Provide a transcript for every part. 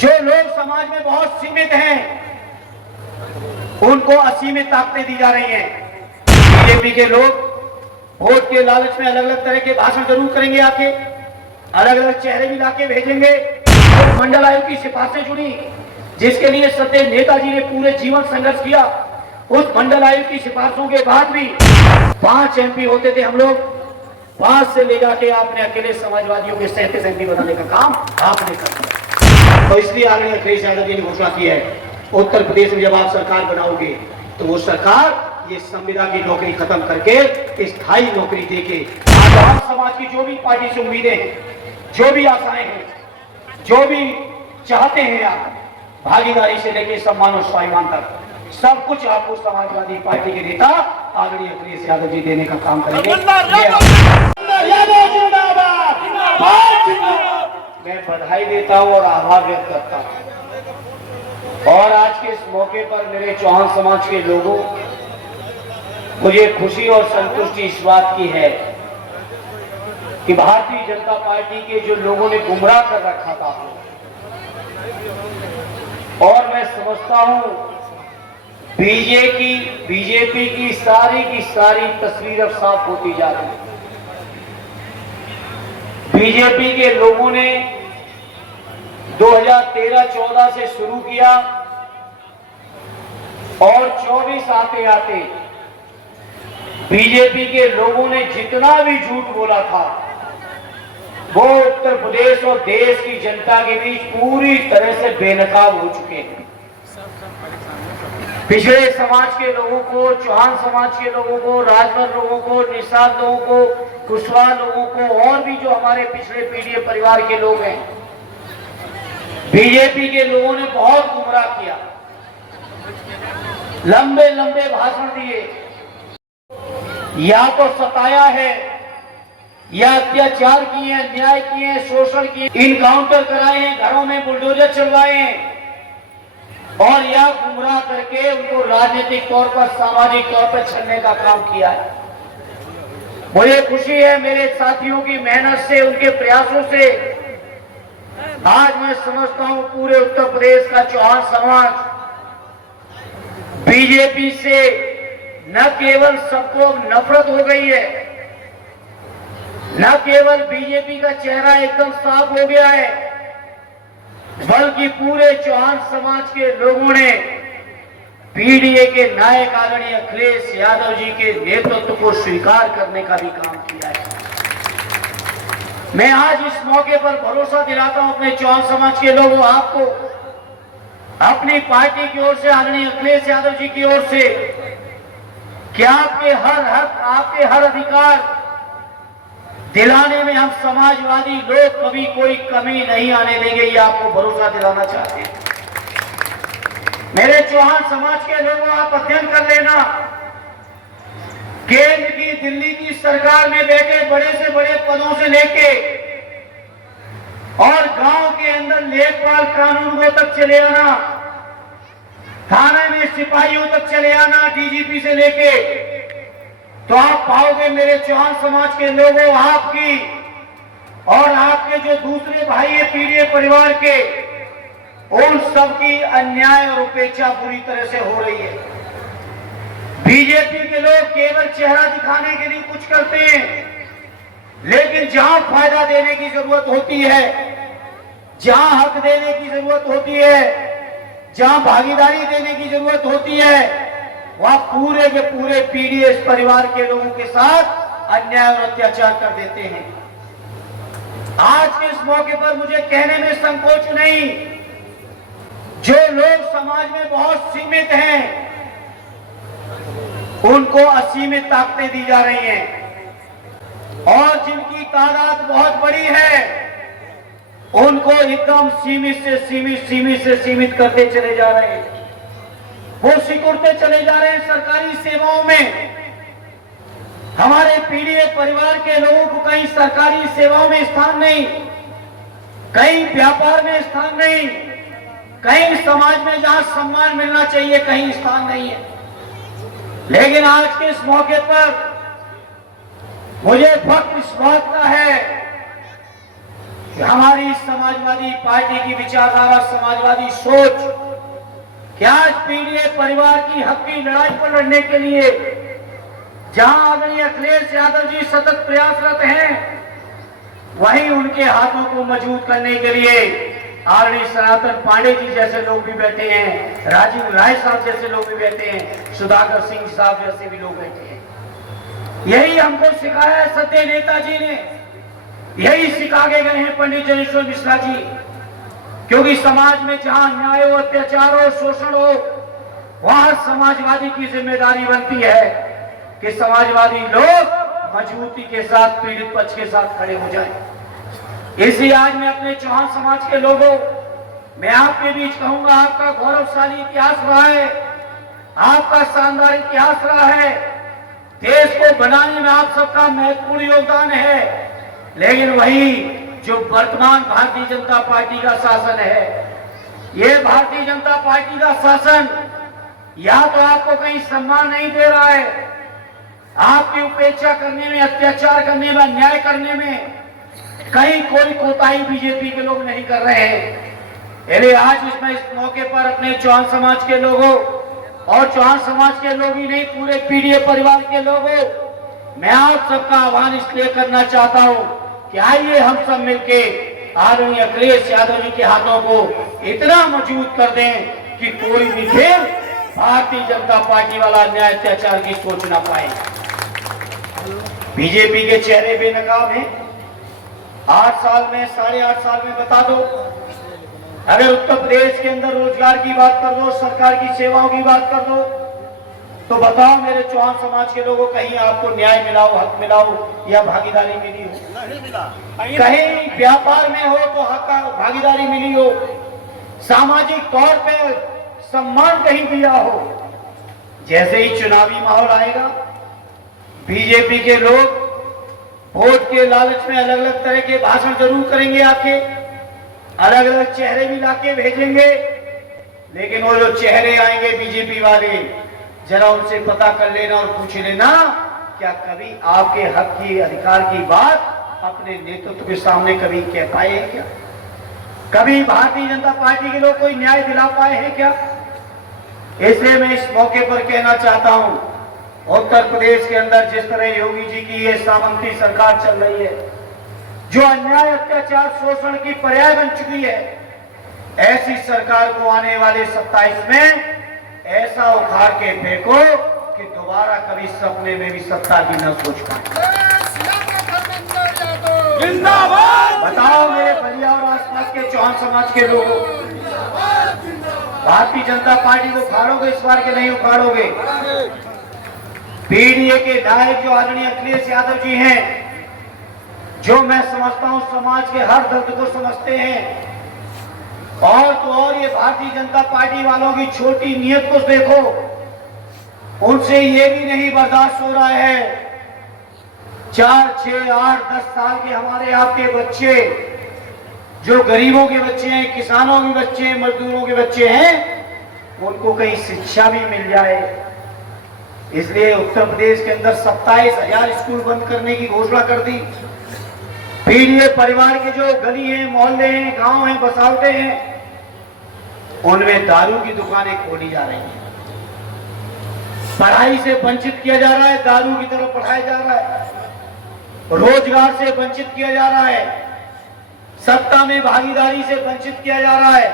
जो लोग समाज में बहुत सीमित हैं उनको असीमित ताकतें दी जा रही हैं। बीजेपी के लोग वोट के लालच में अलग अलग तरह के भाषण जरूर करेंगे, आके अलग अलग चेहरे भी लाके भेजेंगे। तो मंडल आयोग की सिफारिशें जुड़ी जिसके लिए सत्य नेताजी ने पूरे जीवन संघर्ष किया, उस मंडल आयोग की सिफारिशों के बाद भी 5 MP होते थे हम लोग, 5 से ले जाके आपने अकेले समाजवादियों के 37 MP बनाने का काम आपने कर दिया। तो इसलिए आदरणीय अखिलेश यादव जी ने घोषणा की है, उत्तर प्रदेश में जब आप सरकार बनाओगे तो वो सरकार ये संविदा की नौकरी खत्म करके स्थायी नौकरी देके आजाद समाज की जो भी पार्टी से उम्मीदें हैं, जो भी आशाएं हैं, जो भी चाहते हैं आप, भागीदारी से लेके सम्मान और स्वाभिमान तक सब कुछ आपको समाजवादी पार्टी के नेता आदरणीय अखिलेश यादव जी देने का काम करेंगे। मैं बधाई देता हूं और आभार व्यक्त करता हूं। और आज के इस मौके पर मेरे चौहान समाज के लोगों, मुझे खुशी और संतुष्टि इस बात की है कि भारतीय जनता पार्टी के जो लोगों ने गुमराह कर रखा था, और मैं समझता हूं बीजेपी की सारी तस्वीर अब साफ होती जा रही है। बीजेपी के लोगों ने 2013-14 से शुरू किया और 24 आते आते बीजेपी के लोगों ने जितना भी झूठ बोला था वो उत्तर प्रदेश और देश की जनता के बीच पूरी तरह से बेनकाब हो चुके हैं। पिछड़े समाज के लोगों को, चौहान समाज के लोगों को, राजभर लोगों को, निषाद लोगों को, कुशवाहा लोगों को और भी जो हमारे पिछड़े पीढ़ी परिवार के लोग हैं, बीजेपी के लोगों ने बहुत गुमराह किया, लंबे लंबे भाषण दिए, या तो सताया है या अत्याचार किए हैं, अन्याय किए हैं, शोषण किए, इनकाउंटर कराए हैं, घरों में बुलडोजर चलवाए हैं और या गुमराह करके उनको राजनीतिक तौर पर, सामाजिक तौर पर छलने का काम किया है। मुझे खुशी है मेरे साथियों की मेहनत से, उनके प्रयासों से आज मैं समझता हूं पूरे उत्तर प्रदेश का चौहान समाज बीजेपी से न केवल सबको नफरत हो गई है, न केवल बीजेपी का चेहरा एकदम साफ हो गया है, बल्कि पूरे चौहान समाज के लोगों ने पीडीए के नायक आदरणीय अखिलेश यादव जी के नेतृत्व को स्वीकार करने का भी काम किया है। मैं आज इस मौके पर भरोसा दिलाता हूं अपने चौहान समाज के लोगों, आपको, अपनी पार्टी की ओर से, आदरणीय अखिलेश यादव जी की ओर से, कि आपके हर हक, आपके हर अधिकार दिलाने में हम समाजवादी लोग कभी कोई कमी नहीं आने देंगे, ये आपको भरोसा दिलाना चाहते हैं। मेरे चौहान समाज के लोगों, आप अध्ययन कर लेना, केंद्र की, दिल्ली की सरकार में बैठे बड़े से बड़े पदों से लेके और गांव के अंदर लेखपाल कानूनगो तक चले आना, थाने में सिपाहियों तक चले आना, डीजीपी से लेके, तो आप पाओगे मेरे चौहान समाज के लोगों, आपकी और आपके जो दूसरे भाई है पीड़ित परिवार के, उन सब की अन्याय और उपेक्षा पूरी तरह से हो रही है। बीजेपी के लोग केवल चेहरा दिखाने के लिए कुछ करते हैं, लेकिन जहां फायदा देने की जरूरत होती है, जहां हक देने की जरूरत होती है, जहां भागीदारी देने की जरूरत होती है, वह पूरे के पूरे पीडीएस परिवार के लोगों के साथ अन्याय और अत्याचार कर देते हैं। आज के इस मौके पर मुझे कहने में संकोच नहीं, जो लोग समाज में बहुत सीमित हैं उनको असीमित ताकतें दी जा रही हैं और जिनकी तादाद बहुत बड़ी है उनको एकदम सीमित से सीमित करते चले जा रहे हैं। वो सिकुड़ते चले जा रहे हैं सरकारी सेवाओं में। हमारे पीड़ित परिवार के लोगों को कहीं सरकारी सेवाओं में स्थान नहीं, कहीं व्यापार में स्थान नहीं, कहीं समाज में जहां सम्मान मिलना चाहिए कहीं स्थान नहीं है। लेकिन आज के इस मौके पर मुझे फख्र इस बात का है हमारी समाजवादी पार्टी की विचारधारा, समाजवादी सोच कि आज पीड़ित परिवार की हक की लड़ाई पर लड़ने के लिए जहां आदरणीय अखिलेश यादव जी सतत प्रयासरत हैं, वहीं उनके हाथों को मजबूत करने के लिए आदरणीय सनातन पांडे जी जैसे लोग भी बैठे हैं, राजीव राय साहब जैसे लोग भी बैठे हैं, सुधाकर सिंह साहब जैसे भी लोग बैठे हैं। यही हमको सिखाया है सत्य नेताजी ने, यही सिखा के गए हैं पंडित जनेश्वर मिश्रा जी। क्योंकि समाज में जहां अन्याय हो, अत्याचार हो, शोषण हो, वहां समाजवादी की जिम्मेदारी बनती है कि समाजवादी लोग मजबूती के साथ पीड़ित पक्ष के साथ खड़े हो जाएं। इसलिए आज मैं अपने चौहान समाज के लोगों, मैं आपके बीच कहूंगा, आपका गौरवशाली इतिहास रहा है, आपका शानदार इतिहास रहा है, देश को बनाने में आप सबका महत्वपूर्ण योगदान है। लेकिन वही जो वर्तमान भारतीय जनता पार्टी का शासन है, ये भारतीय जनता पार्टी का शासन या तो आपको कहीं सम्मान नहीं दे रहा है, आपकी उपेक्षा करने में, अत्याचार करने में, अन्याय करने में कहीं कोई कोताही बीजेपी के लोग नहीं कर रहे हैं। इसलिए आज इस मौके पर अपने चौहान समाज के लोगों और चौहान समाज के लोग ही नहीं, पूरे पीड़ित परिवार के लोगों, मैं आप सबका आह्वान इसलिए करना चाहता हूं कि आइए हम सब मिलके आदरणीय अखिलेश यादव जी के हाथों को इतना मजबूत कर दें कि कोई भी फिर भारतीय जनता पार्टी वाला अन्याय अत्याचार की सोच ना पाए। बीजेपी के चेहरे बेनकाब हैं। 8 साल में, 8.5 साल में बता दो, अगर उत्तर प्रदेश के अंदर रोजगार की बात कर दो, सरकार की सेवाओं की बात कर दो, तो बताओ मेरे चौहान समाज के लोगों, कहीं आपको न्याय मिला हो, हक मिला हो या भागीदारी मिली हो? नहीं मिला। कहीं व्यापार में हो तो हक का भागीदारी मिली हो, सामाजिक तौर पे सम्मान कहीं दिया हो? जैसे ही चुनावी माहौल आएगा, बीजेपी के लोग वोट के लालच में अलग अलग तरह के भाषण जरूर करेंगे, आके अलग अलग चेहरे भी लाके भेजेंगे। लेकिन वो जो चेहरे आएंगे बीजेपी वाले, जरा उनसे पता कर लेना और पूछ लेना, क्या कभी आपके हक की, अधिकार की बात अपने नेतृत्व के सामने कभी कह पाए हैं क्या? कभी भारतीय जनता पार्टी के लोग कोई न्याय दिला पाए हैं क्या? इसलिए मैं इस मौके पर कहना चाहता हूं, उत्तर प्रदेश के अंदर जिस तरह योगी जी की ये सामंती सरकार चल रही है, जो अन्याय, अत्याचार, शोषण की पर्याय बन चुकी है, ऐसी सरकार को आने वाले 27 में ऐसा उखाड़ के फेंको कि दोबारा कभी सपने में भी सत्ता की न सोच पाए। बताओ मेरे बलिया और आसपास के चौहान समाज के लोगों, भारतीय जनता पार्टी को उखाड़ोगे इस बार के नहीं उखाड़ोगे? पीडीए के नायक जो आदरणीय अखिलेश यादव जी हैं, जो मैं समझता हूं समाज के हर दर्द को समझते हैं, और तो और ये भारतीय जनता पार्टी वालों की छोटी नीयत को देखो, उनसे ये भी नहीं बर्दाश्त हो रहा है 4, 6, 8, 10 साल के हमारे आपके बच्चे, जो गरीबों के बच्चे हैं, किसानों के बच्चे हैं, मजदूरों के बच्चे हैं, उनको कहीं शिक्षा भी मिल जाए। इसलिए उत्तर प्रदेश के अंदर 27,000 स्कूल बंद करने की घोषणा कर दी। पीड़ित परिवार के जो गली हैं, मोहल्ले हैं, गांव हैं, बसावटे हैं, उनमें दारू की दुकानें खोली जा रही हैं। पढ़ाई से वंचित किया जा रहा है, दारू की तरफ पढ़ाया जा रहा है, रोजगार से वंचित किया जा रहा है, सत्ता में भागीदारी से वंचित किया जा रहा है।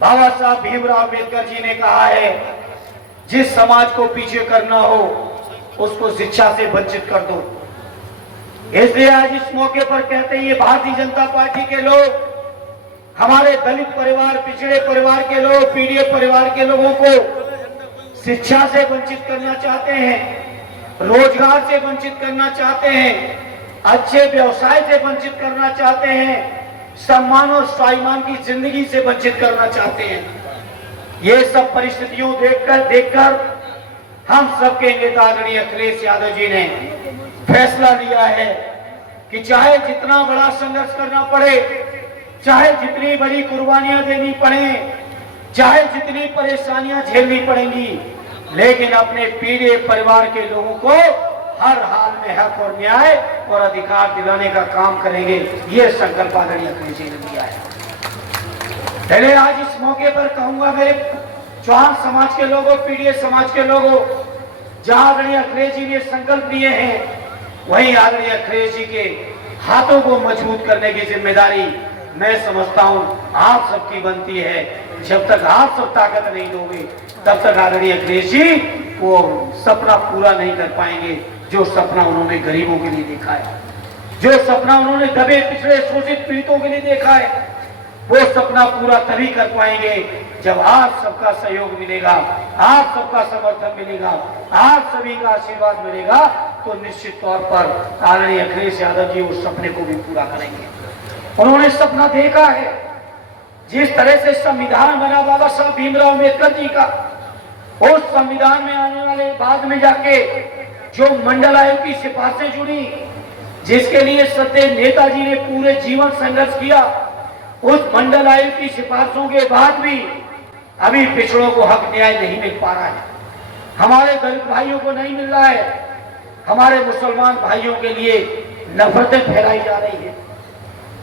बाबा साहब भीमराव अम्बेडकर जी ने कहा है, जिस समाज को पीछे करना हो उसको शिक्षा से वंचित कर दो। इसलिए आज इस मौके पर कहते हैं, ये भारतीय जनता पार्टी के लोग, हमारे दलित परिवार, पिछड़े परिवार के लोग, पीड़ित परिवार के लोगों को शिक्षा से वंचित करना चाहते हैं, रोजगार से वंचित करना चाहते हैं, अच्छे व्यवसाय से वंचित करना चाहते हैं, सम्मान और स्वाभिमान की जिंदगी से वंचित करना चाहते हैं। ये सब परिस्थितियों देखकर हम सबके नेता आदरणीय अखिलेश यादव जी ने फैसला लिया है कि चाहे जितना बड़ा संघर्ष करना पड़े, चाहे जितनी बड़ी कुर्बानियां देनी पड़े, चाहे जितनी परेशानियां झेलनी पड़ेंगी, लेकिन अपने पीड़ित परिवार के लोगों को हर हाल में हक और न्याय और अधिकार दिलाने का काम करेंगे। ये संकल्प आदरणीय अखिलेश जी ने लिया है। पहले आज इस मौके पर कहूंगा मेरे चौहान समाज के लोगों, पीडीए समाज के लोगों, जहां आदरणीय अखिलेश जी ने संकल्प लिए हैं, वहीं आदरणीय अखिलेश जी के हाथों को मजबूत करने की जिम्मेदारी मैं समझता हूं आप सबकी बनती है। जब तक आप सब ताकत नहीं दोगे तब तक आदरणीय अखिलेश जी वो सपना पूरा नहीं कर पाएंगे जो सपना उन्होंने गरीबों के लिए देखा है, जो सपना उन्होंने दबे पिछड़े शोषित पीड़ितों के लिए देखा है। वो सपना पूरा तभी कर पाएंगे जब आप सबका सहयोग मिलेगा, आप सबका समर्थन मिलेगा, आप सभी का आशीर्वाद मिलेगा, तो निश्चित तौर पर आदरणीय अखिलेश यादव जी उस सपने को भी पूरा करेंगे। उन्होंने सपना देखा है, जिस तरह से संविधान बना बाबा साहब भीमराव अम्बेडकर जी का, उस संविधान में आने वाले बाद में जाके जो मंडल आयोग की सिफारिशें जुड़ी, जिसके लिए सत्य नेताजी ने पूरे जीवन संघर्ष किया, उस मंडल आयोग की सिफारिशों के बाद भी अभी पिछड़ों को हक न्याय नहीं मिल पा रहा है, हमारे दलित भाइयों को नहीं मिल रहा है, हमारे मुसलमान भाइयों के लिए नफरतें फैलाई जा रही है।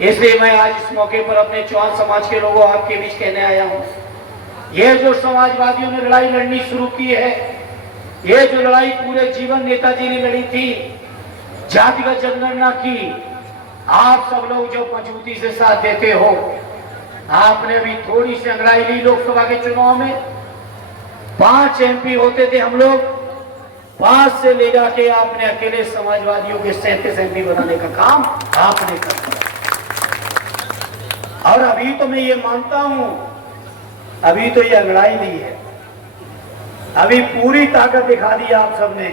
इसलिए मैं आज इस मौके पर अपने चौहान समाज के लोगों आपके बीच कहने आया हूं, ये जो समाजवादियों ने लड़ाई लड़नी शुरू की है, ये जो लड़ाई पूरे जीवन नेताजी ने लड़ी थी, जातिगत जनगणना की, आप सब लोग जो मजबूती से साथ देते हो, आपने भी थोड़ी सी अंगड़ाई ली लोकसभा के चुनाव में। 5 MP होते थे हम लोग, 5 से ले जाके आपने अकेले समाजवादियों के 37 MP बनाने का काम आपने कर दिया। और अभी तो मैं ये मानता हूं, अभी तो ये अंगड़ाई ली है, अभी पूरी ताकत दिखा दी आप सबने,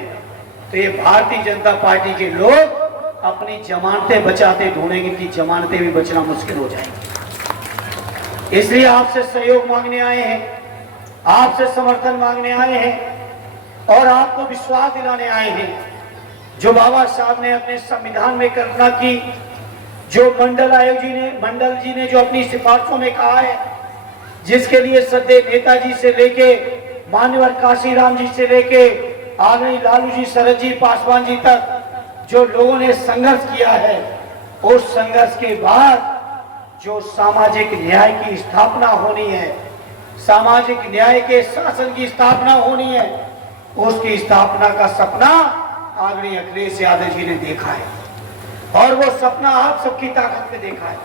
तो ये भारतीय जनता पार्टी के लोग अपनी जमानतें बचाते ढूंढेंगे कि जमानतें भी बचना मुश्किल हो जाएंगी। इसलिए आपसे सहयोग मांगने आए हैं, आपसे समर्थन मांगने आए हैं और आपको विश्वास दिलाने आए हैं। जो बाबा साहब ने अपने संविधान में कल्पना की, जो मंडल जी ने जो अपनी सिफारिशों में कहा है, जिसके लिए सदैव नेताजी से लेके मान्यवर काशीराम जी से लेके आदरणीय लालू जी, शरद जी, पासवान जी तक जो लोगों ने संघर्ष किया है, उस संघर्ष के बाद जो सामाजिक न्याय की स्थापना होनी है, सामाजिक न्याय के शासन की स्थापना होनी है, उसकी स्थापना का सपना आदरणीय अखिलेश यादव जी ने देखा है। और वो सपना आप सबकी ताकत पे देखा है,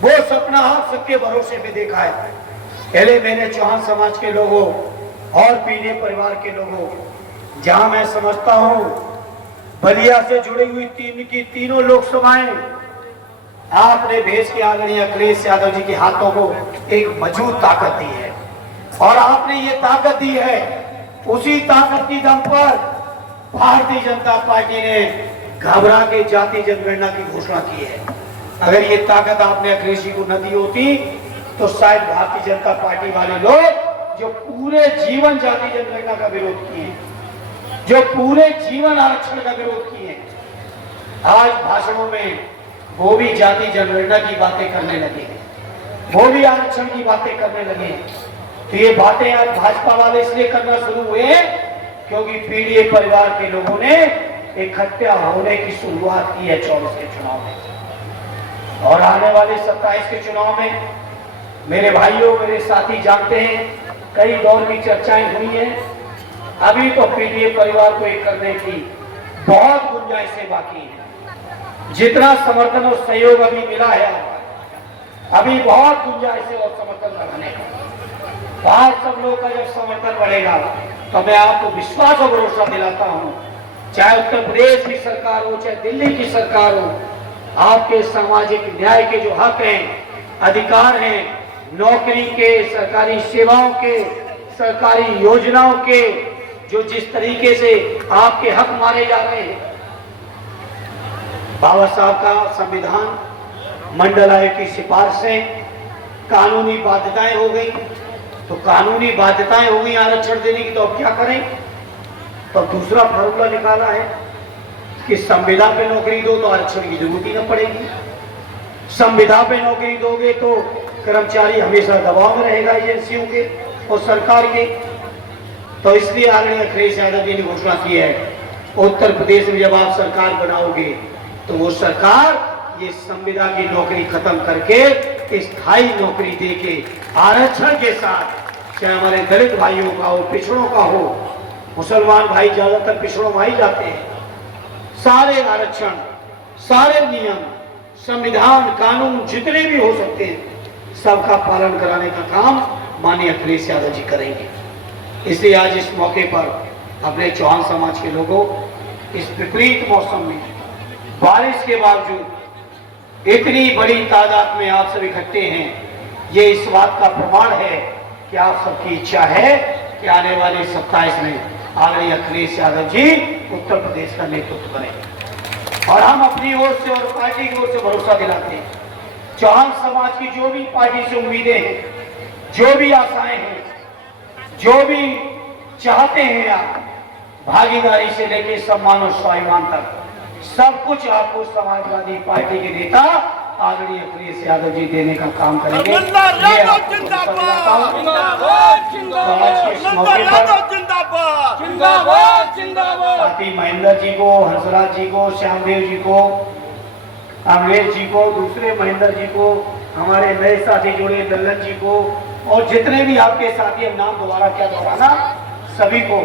वो सपना आप सबके भरोसे पे देखा है। पहले मेरे चौहान समाज के लोगों और पीडीए परिवार के लोगों, जहां मैं समझता हूं बलिया से जुड़ी हुई तीनों लोकसभाएं आपने भेज के आदरणीय अखिलेश यादव जी के हाथों को एक मजबूत ताकत दी है। और आपने ये ताकत दी है, उसी ताकत की दम पर भारतीय जनता पार्टी ने घबरा के जाति जनगणना की घोषणा की है। अगर ये ताकत आपने अखिलेश जी को न दी होती तो शायद भारतीय जनता पार्टी वाले लोग जो पूरे जीवन जाति जनगणना का विरोध किए, जो पूरे जीवन आरक्षण का विरोध किए, आज भाषणों में वो भी जाति जनगणना की बातें करने लगे हैं, वो भी आरक्षण की बातें करने लगे हैं। तो ये बातें आज भाजपा वाले इसलिए करना शुरू हुए क्योंकि पीडीए परिवार के लोगों ने इकट्ठा होने की शुरुआत की है 24 के चुनाव में। और आने वाले 27 के चुनाव में मेरे भाइयों, मेरे साथी जानते हैं, कई दौर की चर्चाएं हुई हैं। अभी तो पीडीए परिवार को एक करने की बहुत गुंजाइशें बाकी है। जितना समर्थन और सहयोग अभी मिला है, अभी बहुत गुंजाइश है और समर्थन बढ़ाने का। आप सब लोगों का जब समर्थन बढ़ेगा तो मैं आपको विश्वास और भरोसा दिलाता हूं, चाहे उत्तर प्रदेश की सरकार हो, चाहे दिल्ली की सरकार हो, आपके सामाजिक न्याय के जो हक हैं, अधिकार हैं, नौकरी के, सरकारी सेवाओं के, सरकारी योजनाओं के, जो जिस तरीके से आपके हक मारे जा रहे हैं, बाबा साहब का संविधान, मंडल आयोग की सिफारिशें, कानूनी बाध्यताएं हो गई, तो कानूनी बाध्यताएं हो गई आरक्षण देने की, तो अब क्या करें? तो दूसरा फॉर्मूला निकाला है कि संविदा पे नौकरी दो तो आरक्षण की जरूरत ही न पड़ेगी। संविदा पे नौकरी दोगे तो कर्मचारी हमेशा दबाव में रहेगा एजेंसियों के और सरकार के। तो इसलिए आदरणीय अखिलेश यादव जी ने घोषणा की है उत्तर प्रदेश में जब आप सरकार बनाओगे तो वो सरकार ये संविदा की नौकरी खत्म करके स्थायी नौकरी देके आरक्षण के साथ, चाहे हमारे दलित भाइयों का हो, पिछड़ों का हो, मुसलमान भाई ज्यादातर पिछड़ों में ही जाते हैं, सारे आरक्षण, सारे नियम, संविधान, कानून जितने भी हो सकते हैं सबका पालन कराने का काम माननीय अखिलेश यादव जी करेंगे। इसलिए आज इस मौके पर अपने चौहान समाज के लोगों, इस विपरीत मौसम में बारिश के बावजूद इतनी बड़ी तादाद में आप सब इकट्ठे हैं, ये इस बात का प्रमाण है कि आप सबकी इच्छा है कि आने वाले 27 में आदरणीय अखिलेश यादव जी उत्तर प्रदेश का नेतृत्व करें। और हम अपनी ओर से और पार्टी की ओर से भरोसा दिलाते हैं, चौहान समाज की जो भी पार्टी से उम्मीदें हैं, जो भी आशाएं हैं, जो भी चाहते हैं आप, भागीदारी से लेकर सम्मान और स्वाभिमान तक सब कुछ आपको समाजवादी पार्टी के नेता आदरणीय अखिलेश यादव जी देने का काम करेंगे। पार्टी महेंद्र जी को, हंसराज जी को, श्यामदेव जी को, अमरेश जी को, दूसरे महेंद्र जी को, हमारे नए साथी जुड़े दल्लन जी को, और जितने भी आपके साथी, हम नाम दोबारा क्या दोहराना, सभी को